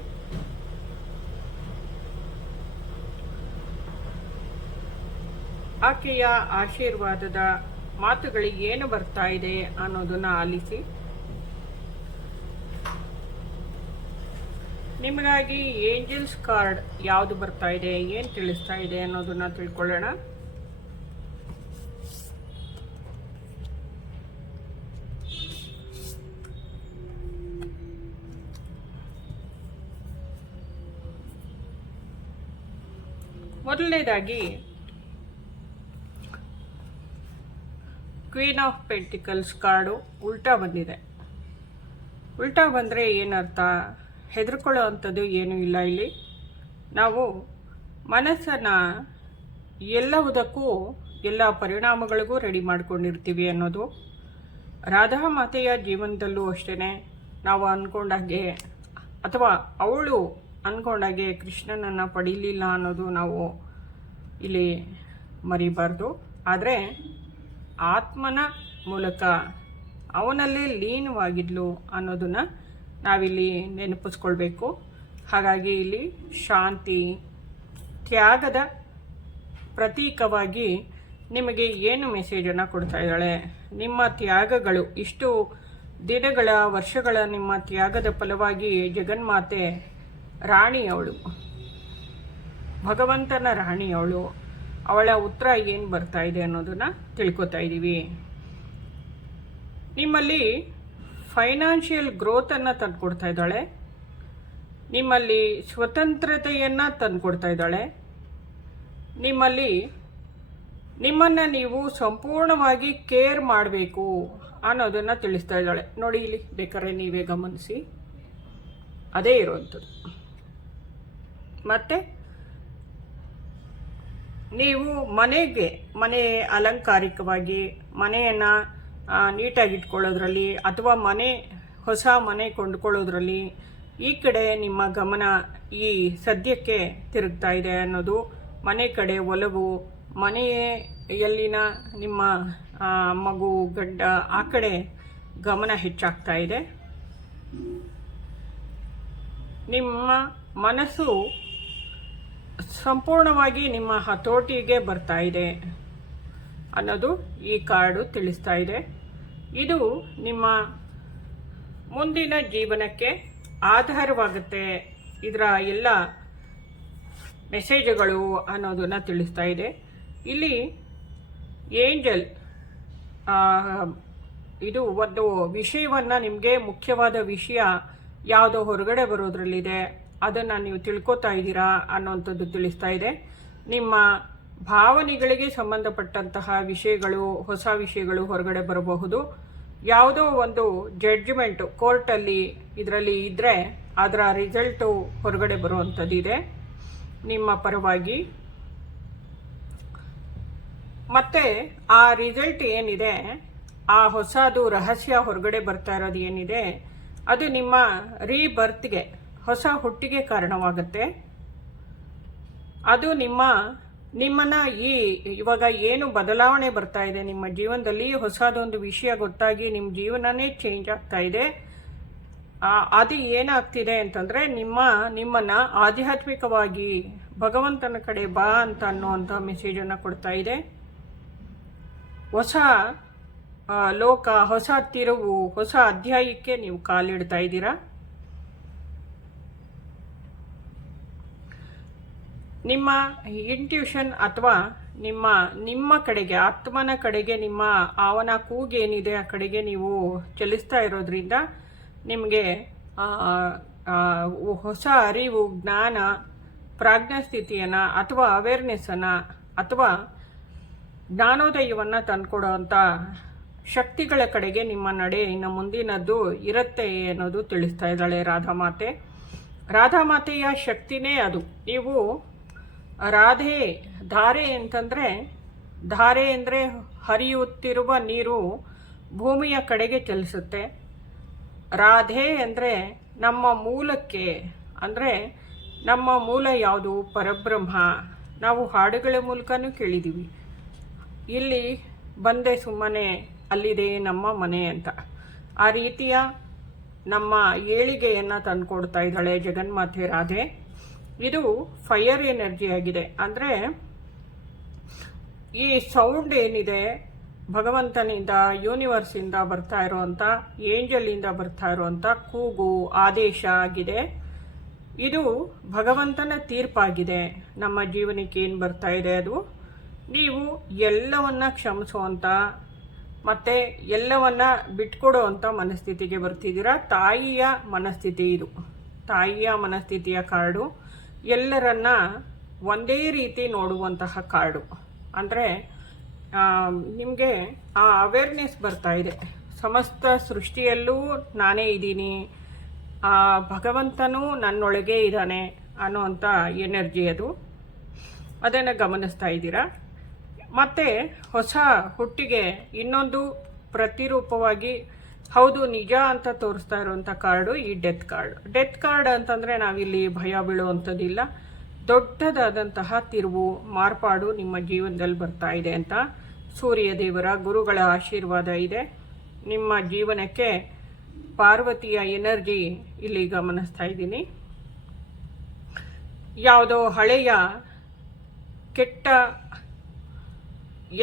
ಆಕೆಯ ಆಶೀರ್ವಾದದ ಮಾತುಗಳಿಗೆ ಏನು ಬರ್ತಾ ಇದೆ ಅನ್ನೋದನ್ನ ಆಲಿಸಿ. ನಿಮಗಾಗಿ ಏಂಜಲ್ಸ್ ಕಾರ್ಡ್ ಯಾವುದು ಬರ್ತಾ ಇದೆ, ಏನು ತಿಳಿಸ್ತಾ ಇದೆ ಅನ್ನೋದನ್ನ ತಿಳ್ಕೊಳ್ಳೋಣ. ಮೊದಲನೇದಾಗಿ ಕ್ವೀನ್ ಆಫ್ ಪೆಂಟಿಕಲ್ಸ್ ಕಾರ್ಡು ಉಲ್ಟಾ ಬಂದಿದೆ. ಉಲ್ಟಾ ಬಂದರೆ ಏನರ್ಥ? ಹೆದರ್ಕೊಳ್ಳೋ ಅಂಥದ್ದು ಏನೂ ಇಲ್ಲ. ಇಲ್ಲಿ ನಾವು ಮನಸ್ಸನ್ನು ಎಲ್ಲವುದಕ್ಕೂ, ಎಲ್ಲ ಪರಿಣಾಮಗಳಿಗೂ ರೆಡಿ ಮಾಡ್ಕೊಂಡಿರ್ತೀವಿ ಅನ್ನೋದು. ರಾಧಾ ಮಾತೆಯ ಜೀವನದಲ್ಲೂ ಅಷ್ಟೇ, ನಾವು ಅಂದ್ಕೊಂಡಾಗೆ ಅಥವಾ ಅವಳು ಅಂದ್ಕೊಂಡಾಗೆ ಕೃಷ್ಣನನ್ನು ಪಡೀಲಿಲ್ಲ ಅನ್ನೋದು ನಾವು ಇಲ್ಲಿ ಮರಿಬಾರ್ದು. ಆದರೆ ಆತ್ಮನ ಮೂಲಕ ಅವನಲ್ಲೇ ಲೀನವಾಗಿದ್ಲು ಅನ್ನೋದನ್ನು ನಾವಿಲ್ಲಿ ನೆನಪಿಸ್ಕೊಳ್ಬೇಕು. ಹಾಗಾಗಿ ಇಲ್ಲಿ ಶಾಂತಿ, ತ್ಯಾಗದ ಪ್ರತೀಕವಾಗಿ ನಿಮಗೆ ಏನು ಮೆಸೇಜನ್ನು ಕೊಡ್ತಾ ಇದ್ದಾಳೆ? ನಿಮ್ಮ ತ್ಯಾಗಗಳು, ಇಷ್ಟು ದಿನಗಳ, ವರ್ಷಗಳ ನಿಮ್ಮ ತ್ಯಾಗದ ಫಲವಾಗಿ ಜಗನ್ಮಾತೆ ರಾಣಿಯವಳು, ಭಗವಂತನ ರಾಣಿಯವಳು, ಅವಳ ಉತ್ತರ ಏನು ಬರ್ತಾ ಇದೆ ಅನ್ನೋದನ್ನು ತಿಳ್ಕೊತಾ ಇದ್ದೀವಿ. ನಿಮ್ಮಲ್ಲಿ ಫೈನಾನ್ಷಿಯಲ್ ಗ್ರೋತನ್ನು ತಂದುಕೊಡ್ತಾ ಇದ್ದಾಳೆ, ನಿಮ್ಮಲ್ಲಿ ಸ್ವತಂತ್ರತೆಯನ್ನು ತಂದುಕೊಡ್ತಾ ಇದ್ದಾಳೆ, ನಿಮ್ಮನ್ನು ನೀವು ಸಂಪೂರ್ಣವಾಗಿ ಕೇರ್ ಮಾಡಬೇಕು ಅನ್ನೋದನ್ನು ತಿಳಿಸ್ತಾ ಇದ್ದಾಳೆ. ನೋಡಿ, ಇಲ್ಲಿ ಬೇಕಾದ್ರೆ ನೀವೇ ಗಮನಿಸಿ, ಅದೇ ಇರುವಂಥದ್ದು. ಮತ್ತು ನೀವು ಮನೆ ಅಲಂಕಾರಿಕವಾಗಿ ಮನೆಯನ್ನು ನೀಟಾಗಿಟ್ಕೊಳ್ಳೋದ್ರಲ್ಲಿ ಅಥವಾ ಹೊಸ ಮನೆ ಕೊಂಡ್ಕೊಳ್ಳೋದ್ರಲ್ಲಿ ಈ ಕಡೆ ನಿಮ್ಮ ಗಮನ ಈ ಸದ್ಯಕ್ಕೆ ತಿರುಗ್ತಾ ಇದೆ ಅನ್ನೋದು. ಮನೆ ಕಡೆ ಒಲವು, ಮನೆಯಲ್ಲಿನ ನಿಮ್ಮ ಮಗು, ಗಂಡ, ಆ ಕಡೆ ಗಮನ ಹೆಚ್ಚಾಗ್ತಾ ಇದೆ. ನಿಮ್ಮ ಮನಸ್ಸು ಸಂಪೂರ್ಣವಾಗಿ ನಿಮ್ಮ ಹತೋಟಿಗೆ ಬರ್ತಾ ಇದೆ ಅನ್ನೋದು ಈ ಕಾರ್ಡು ತಿಳಿಸ್ತಾ ಇದೆ. ಇದು ನಿಮ್ಮ ಮುಂದಿನ ಜೀವನಕ್ಕೆ ಆಧಾರವಾಗುತ್ತೆ, ಇದರ ಎಲ್ಲ ಮೆಸೇಜ್ಗಳು ಅನ್ನೋದನ್ನು ತಿಳಿಸ್ತಾ ಇದೆ. ಇಲ್ಲಿ ಏಂಜಲ್ ಇದು ಒಂದು ವಿಷಯವನ್ನು, ನಿಮಗೆ ಮುಖ್ಯವಾದ ವಿಷಯ ಯಾವುದೋ ಹೊರಗಡೆ ಬರೋದ್ರಲ್ಲಿದೆ, ಅದನ್ನು ನೀವು ತಿಳ್ಕೊತಾ ಇದ್ದೀರಾ ಅನ್ನೋಂಥದ್ದು ತಿಳಿಸ್ತಾ ಇದೆ. ನಿಮ್ಮ ಭಾವನೆಗಳಿಗೆ ಸಂಬಂಧಪಟ್ಟಂತಹ ವಿಷಯಗಳು, ಹೊಸ ವಿಷಯಗಳು ಹೊರಗಡೆ ಬರಬಹುದು. ಯಾವುದೋ ಒಂದು ಜಡ್ಜ್ಮೆಂಟು ಕೋರ್ಟಲ್ಲಿ ಇದರಲ್ಲಿ ಇದ್ದರೆ ಅದರ ರಿಸಲ್ಟು ಹೊರಗಡೆ ಬರುವಂಥದ್ದಿದೆ ನಿಮ್ಮ ಪರವಾಗಿ. ಮತ್ತು ಆ ರಿಸಲ್ಟ್ ಏನಿದೆ, ಆ ಹೊಸದು ರಹಸ್ಯ ಹೊರಗಡೆ ಬರ್ತಾ ಇರೋದು ಏನಿದೆ, ಅದು ನಿಮ್ಮ ರೀಬರ್ತ್ಗೆ, ಹೊಸ ಹುಟ್ಟಿಗೆ ಕಾರಣವಾಗುತ್ತೆ. ಅದು ನಿಮ್ಮನ್ನು ಇವಾಗ ಏನು ಬದಲಾವಣೆ ಬರ್ತಾ ಇದೆ ನಿಮ್ಮ ಜೀವನದಲ್ಲಿ, ಹೊಸದೊಂದು ವಿಷಯ ಗೊತ್ತಾಗಿ ನಿಮ್ಮ ಜೀವನನೇ ಚೇಂಜ್ ಆಗ್ತಾ ಇದೆ. ಅದು ಏನಾಗ್ತಿದೆ ಅಂತಂದರೆ, ನಿಮ್ಮನ್ನು ಆಧ್ಯಾತ್ಮಿಕವಾಗಿ ಭಗವಂತನ ಕಡೆ ಬಾ ಅಂತ ಅನ್ನುವಂಥ ಮೆಸೇಜನ್ನು ಕೊಡ್ತಾ ಇದೆ. ಹೊಸ ಲೋಕ, ಹೊಸ ತಿರುವು, ಹೊಸ ಅಧ್ಯಾಯಕ್ಕೆ ನೀವು ಕಾಲಿಡ್ತಾ ಇದ್ದೀರಾ. ನಿಮ್ಮ ಇಂಟ್ಯೂಷನ್ ಅಥವಾ ನಿಮ್ಮ ಕಡೆಗೆ, ಆತ್ಮನ ಕಡೆಗೆ, ನಿಮ್ಮ ಅವನ ಕೂಗೇನಿದೆ ಆ ಕಡೆಗೆ ನೀವು ಚಲಿಸ್ತಾ ಇರೋದ್ರಿಂದ ನಿಮಗೆ ಹೊಸ ಅರಿವು, ಜ್ಞಾನ, ಪ್ರಾಜ್ಞಾಸ್ಥಿತಿಯನ್ನು ಅಥವಾ ಅವೇರ್ನೆಸ್ಸನ್ನು ಅಥವಾ ಜ್ಞಾನೋದಯವನ್ನು ತಂದುಕೊಡೋವಂಥ ಶಕ್ತಿಗಳ ಕಡೆಗೆ ನಿಮ್ಮ ನಡೆ ಇನ್ನು ಮುಂದಿನದ್ದು ಇರುತ್ತೆ ಅನ್ನೋದು ತಿಳಿಸ್ತಾ ಇದ್ದಾಳೆ ರಾಧಾಮಾತೆ. ರಾಧಾಮಾತೆಯ ಶಕ್ತಿನೇ ಅದು. ನೀವು ಧಾರೆ ಅಂತಂದರೆ, ಧಾರೆ ಅಂದರೆ ಹರಿಯುತ್ತಿರುವ ನೀರು ಭೂಮಿಯ ಕಡೆಗೆ ಚಲಿಸುತ್ತೆ. ರಾಧೆ ಅಂದರೆ ನಮ್ಮ ಮೂಲಕ್ಕೆ, ಅಂದರೆ ನಮ್ಮ ಮೂಲ ಯಾವುದು? ಪರಬ್ರಹ್ಮ. ನಾವು ಹಾಡುಗಳ ಮೂಲಕನೂ ಕೇಳಿದ್ದೀವಿ, ಇಲ್ಲಿ ಬಂದೆ ಸುಮ್ಮನೆ ಅಲ್ಲಿದೆ ನಮ್ಮ ಮನೆ ಅಂತ. ಆ ರೀತಿಯ ನಮ್ಮ ಏಳಿಗೆಯನ್ನು ತಂದುಕೊಡ್ತಾ ಇದ್ದಾಳೆ ಜಗನ್ಮಾತೆ ರಾಧೆ. ಇದು ಫೈರ್ ಎನರ್ಜಿ ಆಗಿದೆ. ಅಂದರೆ ಈ ಸೌಂಡ್ ಏನಿದೆ ಭಗವಂತನಿಂದ, ಯೂನಿವರ್ಸಿಂದ ಬರ್ತಾ ಇರುವಂಥ, ಏಂಜಲಿಂದ ಬರ್ತಾ ಇರುವಂಥ ಕೂಗು, ಆದೇಶ ಆಗಿದೆ. ಇದು ಭಗವಂತನ ತೀರ್ಪಾಗಿದೆ. ನಮ್ಮ ಜೀವನಕ್ಕೆ ಏನು ಬರ್ತಾ ಇದೆ ಅದು ನೀವು ಎಲ್ಲವನ್ನ ಕ್ಷಮಿಸುವಂಥ ಮತ್ತು ಎಲ್ಲವನ್ನ ಬಿಟ್ಕೊಡೋ ಅಂಥ ಮನಸ್ಥಿತಿಗೆ ಬರ್ತಿದ್ದೀರಾ. ತಾಯಿಯ ಮನಸ್ಥಿತಿ ಇದು, ತಾಯಿಯ ಮನಸ್ಥಿತಿಯ ಕಾರ್ಡು. ಎಲ್ಲರನ್ನ ಒಂದೇ ರೀತಿ ನೋಡುವಂತಹ ಕಾರ್ಡು. ಅಂದರೆ ನಿಮಗೆ ಆ ಅವೇರ್ನೆಸ್ ಬರ್ತಾ ಇದೆ, ಸಮಸ್ತ ಸೃಷ್ಟಿಯಲ್ಲೂ ನಾನೇ ಇದ್ದೀನಿ, ಆ ಭಗವಂತನೂ ನನ್ನೊಳಗೆ ಇದ್ದಾನೆ ಅನ್ನೋವಂಥ ಎನರ್ಜಿ ಅದು. ಅದನ್ನು ಗಮನಿಸ್ತಾ ಇದ್ದೀರಾ. ಮತ್ತು ಹೊಸ ಹುಟ್ಟಿಗೆ ಇನ್ನೊಂದು ಪ್ರತಿರೂಪವಾಗಿ ಹೌದು ನಿಜ ಅಂತ ತೋರಿಸ್ತಾ ಇರುವಂಥ ಕಾರ್ಡು ಈ ಡೆತ್ ಕಾರ್ಡ್. ಡೆತ್ ಕಾರ್ಡ್ ಅಂತಂದರೆ ನಾವಿಲ್ಲಿ ಭಯ ಬೀಳುವಂಥದ್ದಿಲ್ಲ, ದೊಡ್ಡದಾದಂತಹ ತಿರುವು, ಮಾರ್ಪಾಡು ನಿಮ್ಮ ಜೀವನದಲ್ಲಿ ಬರ್ತಾ ಇದೆ ಅಂತ ಸೂರ್ಯ ದೇವರ, ಗುರುಗಳ ಆಶೀರ್ವಾದ ಇದೆ. ನಿಮ್ಮ ಜೀವನಕ್ಕೆ ಪಾರ್ವತಿಯ ಎನರ್ಜಿ ಇಲ್ಲಿ ಗಮನಿಸ್ತಾ ಇದ್ದೀನಿ. ಯಾವುದೋ ಹಳೆಯ ಕೆಟ್ಟ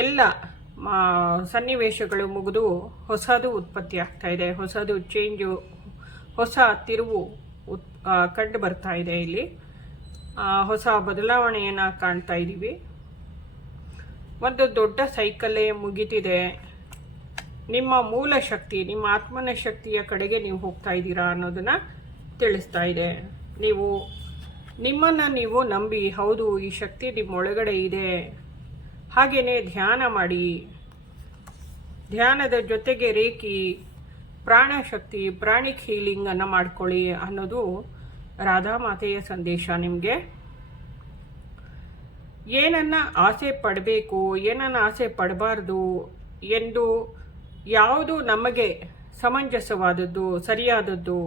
ಎಲ್ಲ ಸನ್ನಿವೇಶಗಳು ಮುಗಿದು ಹೊಸದು ಉತ್ಪತ್ತಿ ಆಗ್ತಾ ಇದೆ, ಹೊಸದು ಚೇಂಜು, ಹೊಸ ತಿರುವು ಕಂಡು ಬರ್ತಾ ಇದೆ. ಇಲ್ಲಿ ಹೊಸ ಬದಲಾವಣೆಯನ್ನು ಕಾಣ್ತಾ ಇದ್ದೀವಿ. ಒಂದು ದೊಡ್ಡ ಸೈಕಲ್ಲೇ ಮುಗಿತಿದೆ. ನಿಮ್ಮ ಮೂಲ ಶಕ್ತಿ, ನಿಮ್ಮ ಆತ್ಮನ ಶಕ್ತಿಯ ಕಡೆಗೆ ನೀವು ಹೋಗ್ತಾ ಇದ್ದೀರಾ ಅನ್ನೋದನ್ನು ತಿಳಿಸ್ತಾ ಇದೆ. ನಿಮ್ಮನ್ನು ನೀವು ನಂಬಿ, ಹೌದು ಈ ಶಕ್ತಿ ನಿಮ್ಮೊಳಗಡೆ ಇದೆ, ಹಾಗೆಯೇ ಧ್ಯಾನ ಮಾಡಿ. ಧ್ಯಾನದ ಜೊತೆಗೆ ರೇಖಿ, ಪ್ರಾಣಶಕ್ತಿ, ಪ್ರಾಣಿಕ್ ಹೀಲಿಂಗನ್ನು ಮಾಡ್ಕೊಳ್ಳಿ ಅನ್ನೋದು ರಾಧಾಮಾತೆಯ ಸಂದೇಶ ನಿಮಗೆ. ಏನನ್ನ ಆಸೆ ಪಡಬೇಕು, ಏನನ್ನ ಆಸೆ ಪಡಬಾರ್ದು ಎಂದು ಯಾವುದು ನಮಗೆ ಸಮಂಜಸವಾದದ್ದು, ಸರಿಯಾದದ್ದು,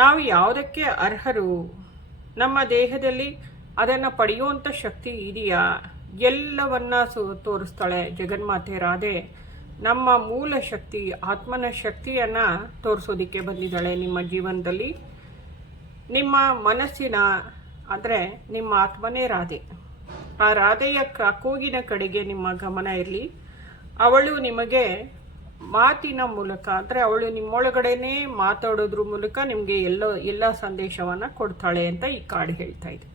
ನಾವು ಯಾವುದಕ್ಕೆ ಅರ್ಹರು, ನಮ್ಮ ದೇಹದಲ್ಲಿ ಅದನ್ನು ಪಡೆಯುವಂಥ ಶಕ್ತಿ ಇದೆಯಾ, ಎಲ್ಲವನ್ನ ತೋರಿಸ್ತಾಳೆ ಜಗನ್ಮಾತೆ ರಾಧೆ. ನಮ್ಮ ಮೂಲ ಶಕ್ತಿ, ಆತ್ಮನ ಶಕ್ತಿಯನ್ನು ತೋರಿಸೋದಕ್ಕೆ ಬಂದಿದ್ದಾಳೆ ನಿಮ್ಮ ಜೀವನದಲ್ಲಿ. ನಿಮ್ಮ ಮನಸ್ಸಿನ, ಅಂದರೆ ನಿಮ್ಮ ಆತ್ಮನೇ ರಾಧೆ. ಆ ರಾಧೆಯ ಕೂಗಿನ ಕಡೆಗೆ ನಿಮ್ಮ ಗಮನ ಇರಲಿ. ಅವಳು ನಿಮಗೆ ಮಾತಿನ ಮೂಲಕ, ಅಂದರೆ ಅವಳು ನಿಮ್ಮೊಳಗಡೆನೇ ಮಾತಾಡೋದ್ರ ಮೂಲಕ ನಿಮಗೆ ಎಲ್ಲ ಸಂದೇಶವನ್ನು ಕೊಡ್ತಾಳೆ ಅಂತ ಈ ಕಾರ್ಡ್ ಹೇಳ್ತಾ ಇದೆ.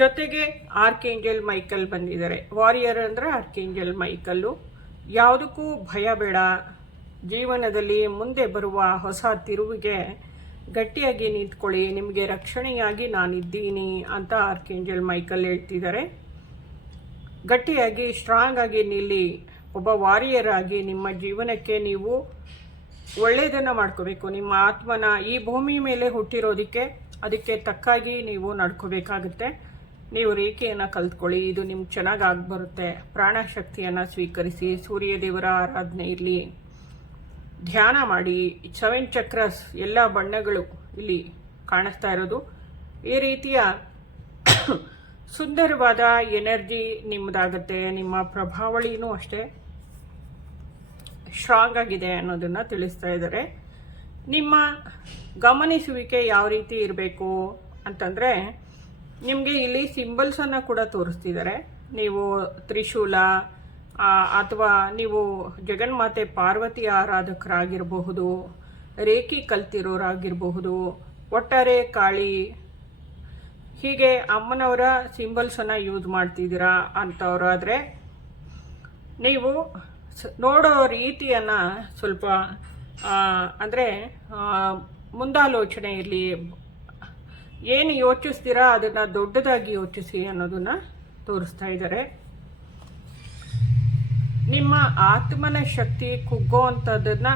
ಜೊತೆಗೆ ಆರ್ಕೇಂಜಲ್ ಮೈಕಲ್ ಬಂದಿದ್ದಾರೆ. ವಾರಿಯರ್ ಅಂದರೆ ಆರ್ಕೇಂಜಲ್ ಮೈಕಲ್ಲು. ಯಾವುದಕ್ಕೂ ಭಯ ಬೇಡ, ಜೀವನದಲ್ಲಿ ಮುಂದೆ ಬರುವ ಹೊಸ ತಿರುವಿಗೆ ಗಟ್ಟಿಯಾಗಿ ನಿಂತ್ಕೊಳ್ಳಿ, ನಿಮಗೆ ರಕ್ಷಣೆಯಾಗಿ ನಾನಿದ್ದೀನಿ ಅಂತ ಆರ್ಕೇಂಜಲ್ ಮೈಕಲ್ ಹೇಳ್ತಿದ್ದಾರೆ. ಗಟ್ಟಿಯಾಗಿ, ಸ್ಟ್ರಾಂಗ್ ಆಗಿ ನಿಲ್ಲಿ. ಒಬ್ಬ ವಾರಿಯರ್ ಆಗಿ ನಿಮ್ಮ ಜೀವನಕ್ಕೆ ನೀವು ಒಳ್ಳೆಯದನ್ನು ಮಾಡ್ಕೋಬೇಕು. ನಿಮ್ಮ ಆತ್ಮನ ಈ ಭೂಮಿ ಮೇಲೆ ಹುಟ್ಟಿರೋದಕ್ಕೆ ಅದಕ್ಕೆ ತಕ್ಕಾಗಿ ನೀವು ನಡ್ಕೋಬೇಕಾಗುತ್ತೆ. ನೀವು ರೇಖೆಯನ್ನು ಕಲ್ತ್ಕೊಳ್ಳಿ, ಇದು ನಿಮ್ಗೆ ಚೆನ್ನಾಗಿ ಆಗಿಬರುತ್ತೆ. ಪ್ರಾಣಶಕ್ತಿಯನ್ನು ಸ್ವೀಕರಿಸಿ, ಸೂರ್ಯದೇವರ ಆರಾಧನೆ ಇರಲಿ, ಧ್ಯಾನ ಮಾಡಿ. 7 ಚಕ್ರಸ್, ಎಲ್ಲ ಬಣ್ಣಗಳು ಇಲ್ಲಿ ಕಾಣಿಸ್ತಾ ಇರೋದು. ಈ ರೀತಿಯ ಸುಂದರವಾದ ಎನರ್ಜಿ ನಿಮ್ಮದಾಗತ್ತೆ. ನಿಮ್ಮ ಪ್ರಭಾವಳಿನೂ ಅಷ್ಟೇ ಸ್ಟ್ರಾಂಗ್ ಆಗಿದೆ ಅನ್ನೋದನ್ನು ತಿಳಿಸ್ತಾ ಇದ್ದಾರೆ. ನಿಮ್ಮ ಗಮನಿಸುವಿಕೆ ಯಾವ ರೀತಿ ಇರಬೇಕು ಅಂತಂದರೆ, ನಿಮಗೆ ಇಲ್ಲಿ ಸಿಂಬಲ್ಸನ್ನು ಕೂಡ ತೋರಿಸ್ತಿದ್ದಾರೆ. ನೀವು ತ್ರಿಶೂಲ ಅಥವಾ ನೀವು ಜಗನ್ಮಾತೆ ಪಾರ್ವತಿ ಆರಾಧಕರಾಗಿರಬಹುದು, ರೇಖಿ ಕಲ್ತಿರೋರಾಗಿರಬಹುದು, ಒಟ್ಟಾರೆ ಕಾಳಿ, ಹೀಗೆ ಅಮ್ಮನವರ ಸಿಂಬಲ್ಸನ್ನು ಯೂಸ್ ಮಾಡ್ತಿದ್ದೀರಾ ಅಂಥವ್ರಾದರೆ ನೀವು ನೋಡೋ ರೀತಿಯನ್ನು ಸ್ವಲ್ಪ ಅಂದರೆ ಮುಂದಾಲೋಚನೆ ಇರಲಿ. ಏನು ಯೋಚಿಸ್ತೀರಾ ಅದನ್ನು ದೊಡ್ಡದಾಗಿ ಯೋಚಿಸಿ ಅನ್ನೋದನ್ನು ತೋರಿಸ್ತಾ ಇದ್ದಾರೆ. ನಿಮ್ಮ ಆತ್ಮನ ಶಕ್ತಿ ಕುಗ್ಗೋ ಅಂಥದ್ದನ್ನು,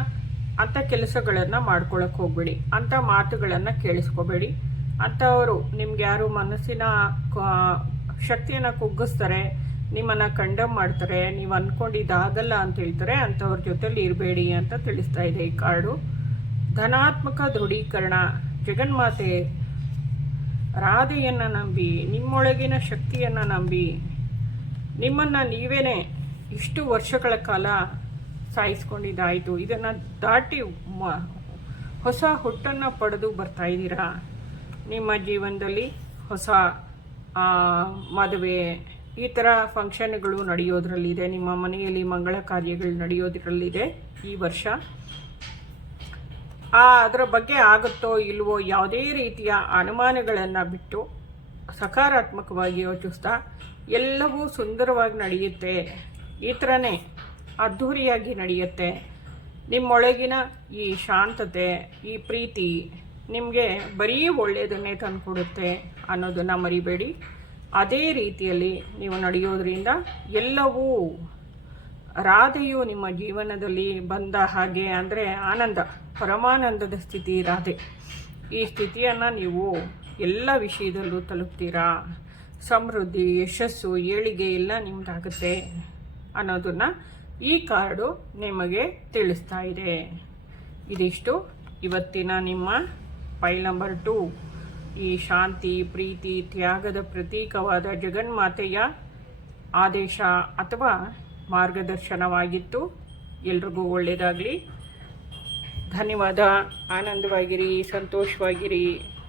ಅಂಥ ಕೆಲಸಗಳನ್ನು ಮಾಡ್ಕೊಳಕ್ಕೆ ಹೋಗ್ಬೇಡಿ, ಅಂಥ ಮಾತುಗಳನ್ನು ಕೇಳಿಸ್ಕೋಬೇಡಿ. ಅಂಥವರು ನಿಮ್ಗೆ ಯಾರು ಮನಸ್ಸಿನ ಶಕ್ತಿಯನ್ನು ಕುಗ್ಗಿಸ್ತಾರೆ, ನಿಮ್ಮನ್ನು ಕಂಡಮ್ ಮಾಡ್ತಾರೆ, ನೀವು ಅಂದ್ಕೊಂಡಿದ್ದಾಗಲ್ಲ ಅಂತ ಹೇಳ್ತಾರೆ, ಅಂಥವ್ರ ಜೊತೆಲಿ ಇರಬೇಡಿ ಅಂತ ತಿಳಿಸ್ತಾ ಇದೆ ಈ ಕಾರ್ಡು. ಧನಾತ್ಮಕ ದೃಢೀಕರಣ. ಜಗನ್ಮಾತೆ ರಾಧೆಯನ್ನು ನಂಬಿ, ನಿಮ್ಮೊಳಗಿನ ಶಕ್ತಿಯನ್ನು ನಂಬಿ, ನಿಮ್ಮನ್ನು ನೀವೇನೇ ಇಷ್ಟು ವರ್ಷಗಳ ಕಾಲ ಸಾಯಿಸ್ಕೊಂಡಿದ್ದಾಯಿತು. ಇದನ್ನು ದಾಟಿ ಹೊಸ ಹುಟ್ಟನ್ನು ಪಡೆದು ಬರ್ತಾ ಇದ್ದೀರಾ. ನಿಮ್ಮ ಜೀವನದಲ್ಲಿ ಹೊಸ ಮದುವೆ ಈ ಥರ ಫಂಕ್ಷನ್ಗಳು ನಡೆಯೋದ್ರಲ್ಲಿದೆ. ನಿಮ್ಮ ಮನೆಯಲ್ಲಿ ಮಂಗಳ ಕಾರ್ಯಗಳು ನಡೆಯೋದ್ರಲ್ಲಿದೆ ಈ ವರ್ಷ. ಅದರ ಬಗ್ಗೆ ಆಗುತ್ತೋ ಇಲ್ವೋ ಯಾವುದೇ ರೀತಿಯ ಅನುಮಾನಗಳನ್ನು ಬಿಟ್ಟು ಸಕಾರಾತ್ಮಕವಾಗಿ ಯೋಚಿಸ್ತಾ ಎಲ್ಲವೂ ಸುಂದರವಾಗಿ ನಡೆಯುತ್ತೆ. ಈ ಥರನೇ ಅದ್ಧೂರಿಯಾಗಿ ನಡೆಯುತ್ತೆ. ನಿಮ್ಮೊಳಗಿನ ಈ ಶಾಂತತೆ, ಈ ಪ್ರೀತಿ ನಿಮಗೆ ಬರೀ ಒಳ್ಳೆಯದನ್ನೇ ತಂದುಕೊಡುತ್ತೆ ಅನ್ನೋದನ್ನು ಮರಿಬೇಡಿ. ಅದೇ ರೀತಿಯಲ್ಲಿ ನೀವು ನಡೆಯೋದ್ರಿಂದ ಎಲ್ಲವೂ ರಾಧೆಯು ನಿಮ್ಮ ಜೀವನದಲ್ಲಿ ಬಂದ ಹಾಗೆ, ಅಂದರೆ ಆನಂದ, ಪರಮಾನಂದದ ಸ್ಥಿತಿ ರಾಧೆ. ಈ ಸ್ಥಿತಿಯನ್ನು ನೀವು ಎಲ್ಲ ವಿಷಯದಲ್ಲೂ ತಲುಪ್ತೀರಾ. ಸಮೃದ್ಧಿ, ಯಶಸ್ಸು, ಏಳಿಗೆ ಎಲ್ಲ ನಿಮ್ಮದಾಗುತ್ತೆ ಅನ್ನೋದನ್ನು ಈ ಕಾರ್ಡು ನಿಮಗೆ ತಿಳಿಸ್ತಾ ಇದೆ. ಇದಿಷ್ಟು ಇವತ್ತಿನ ನಿಮ್ಮ ಫೈಲ್ ನಂಬರ್ 2. ಈ ಶಾಂತಿ, ಪ್ರೀತಿ, ತ್ಯಾಗದ ಪ್ರತೀಕವಾದ ಜಗನ್ಮಾತೆಯ ಆದೇಶ ಅಥವಾ ಮಾರ್ಗದರ್ಶನವಾಗಿತ್ತು. ಎಲ್ರಿಗೂ ಒಳ್ಳೆಯದಾಗಲಿ. ಧನ್ಯವಾದ. ಆನಂದವಾಗಿರಿ, ಸಂತೋಷವಾಗಿರಿ.